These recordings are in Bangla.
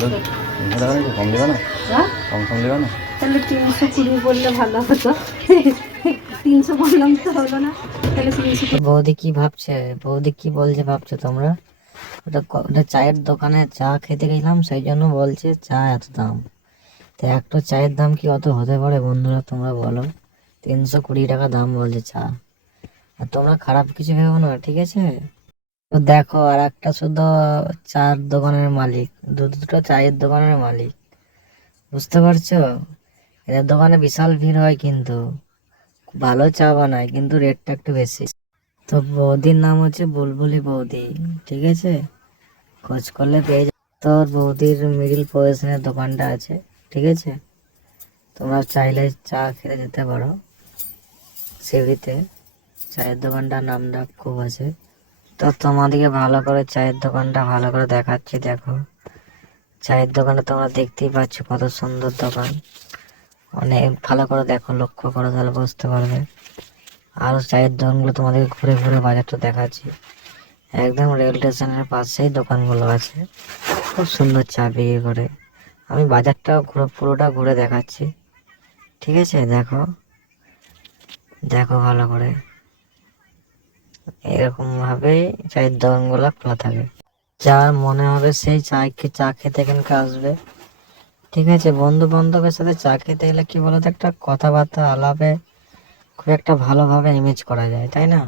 তিনশো টাকা নাকি? কম দেবে না? হ্যাঁ? কম কম দেবে না? তাহলে তিনশো কুড়ি বললে ভালো হতো। তিনশো বললাম তো হলো না। তাহলে তিনশো বৌদি কি ভাবছে? বৌদি কি বলছে ভাবছ তোমরা? ওটা ওটা চায়ের দোকানে চা খেতে গেলাম সেই জন্য বলছে চা এত দাম। তো একটা চায়ের দাম কি অত হতে পারে বন্ধুরা তোমরা বলো। তিনশো কুড়ি টাকা দাম বলছে চা। আর তোমরা খারাপ কিছু ভেবো না ঠিক আছে? তো দেখো আর একটা শুধু চার দোকানের মালিক। দু, দুটো চায়ের দোকানের মালিক। বুঝতে পারছ? এদের দোকানে বিশাল ভিড় হয় কিন্তু। ভালো চা বানায়, কিন্তু রেটটা একটু বেশি। তো বৌদির নাম হচ্ছে বুলবুলি বৌদি, ঠিক আছে? খোঁজ করলে পেয়ে তোর বৌদির মিডিল পজিশনের দোকানটা আছে, ঠিক আছে? তোমরা চাইলে চা খেতে যেতে পারো। সিঁড়িতে চায়ের দোকানটার নামটা খুব আছে। তো তোমাদেরকে ভালো করে চায়ের দোকানটা ভালো করে দেখাচ্ছি, দেখো। চায়ের দোকানটা তোমরা দেখতেই পাচ্ছ কত সুন্দর দোকান। অনেক ভালো করে দেখো, লক্ষ্য করো তাহলে বুঝতে পারবে। আরও চায়ের দোকানগুলো তোমাদেরকে ঘুরে ঘুরে বাজারটা দেখাচ্ছি। একদম রেল স্টেশনের পাশেই দোকানগুলো আছে। খুব সুন্দর চা বিক্রি করে। আমি বাজারটা ঘুরে, পুরোটা ঘুরে দেখাচ্ছি। ঠিক আছে, দেখো। দেখো ভালো করে। এরকম ভাবেই চায়ের দোকানগুলো খোলা থাকে। যার মনে হবে সেই চা চা খেতে এখানকে আসবে। ঠিক আছে বন্ধু বান্ধবের সাথে চা খেতে গেলে কি বলতো, একটা কথাবার্তা আলাপে খুব একটা ভালোভাবে ইমেজ করা যায়, তাই না?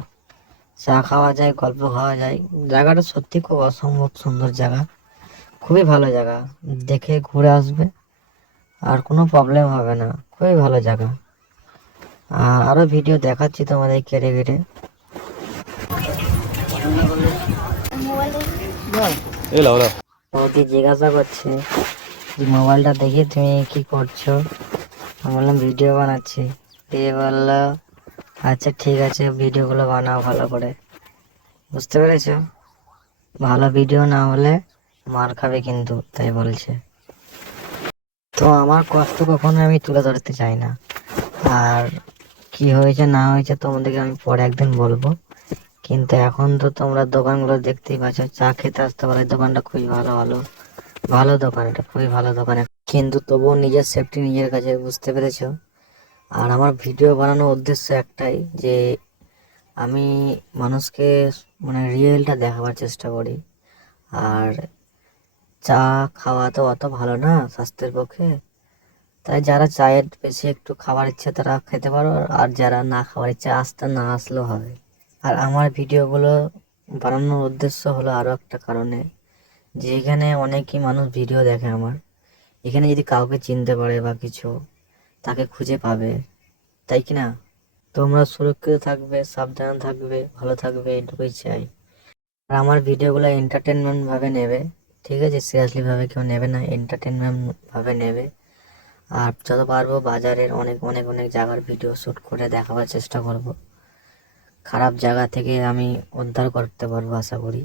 চা খাওয়া যায়, গল্প খাওয়া যায়। জায়গাটা সত্যি খুব অসম্ভব সুন্দর জায়গা। খুবই ভালো জায়গা। দেখে ঘুরে আসবে, আর কোনো প্রবলেম হবে না। খুবই ভালো জায়গা। আর আরও ভিডিও দেখাচ্ছি তোমাদের কেটে কেটে। জিজ্ঞাসা করছে মোবাইলটা দেখে তুমি কি করছ? আমি বললাম, ভিডিও বানাচ্ছি। দিয়ে বলল আচ্ছা ঠিক আছে, ভিডিওগুলো বানাও ভালো করে। বুঝতে পেরেছ? ভালো ভিডিও না হলে মার খাবে কিন্তু, তাই বলছে। তো আমার কষ্ট কখনো আমি তুলে ধরতে চাই না। আর কি হয়েছে না হয়েছে তোমাদেরকে আমি পরে একদিন বলব। কিন্তু এখন তো তোমরা দোকানগুলো দেখতেই পাচ্ছ, চা খেতে আসতে পারো দোকানটা খুবই ভালো ভালো ভালো দোকান, এটা খুবই ভালো দোকান। কিন্তু তবুও নিজের সেফটি নিজের কাছে, বুঝতে পেরেছ? আর আমার ভিডিও বানানোর উদ্দেশ্য একটাই যে, আমি মানুষকে মানে রিয়েলটা দেখাবার চেষ্টা করি। আর চা খাওয়া তো অত ভালো না স্বাস্থ্যের পক্ষে। তাই যারা চায়ের বেশি একটু খাবার ইচ্ছে, তারা খেতে পারো। আর যারা না খাওয়ার ইচ্ছে, আসতে না আসলেও হবে। আর আমার ভিডিওগুলো বানানোর উদ্দেশ্য হলো আরও একটা কারণে যে এখানে অনেকই মানুষ ভিডিও দেখে আমার। এখানে যদি কাউকে চিনতে পারে বা কিছু, তাকে খুঁজে পাবে। তাই কি না? তোমরা সুরক্ষিত থাকবে, সাবধান থাকবে, ভালো থাকবে, এটুকুই চাই। আর আমার ভিডিওগুলো এন্টারটেনমেন্টভাবে নেবে, ঠিক আছে? সিরিয়াসলিভাবে কেউ নেবে না এন্টারটেনমেন্টভাবে নেবে। আর যত পারব বাজারের অনেক অনেক অনেক জায়গার ভিডিও শ্যুট করে দেখাবার চেষ্টা করব। খারাপ জায়গা থেকে আমি উদ্ধার করতে পারব আশা করি।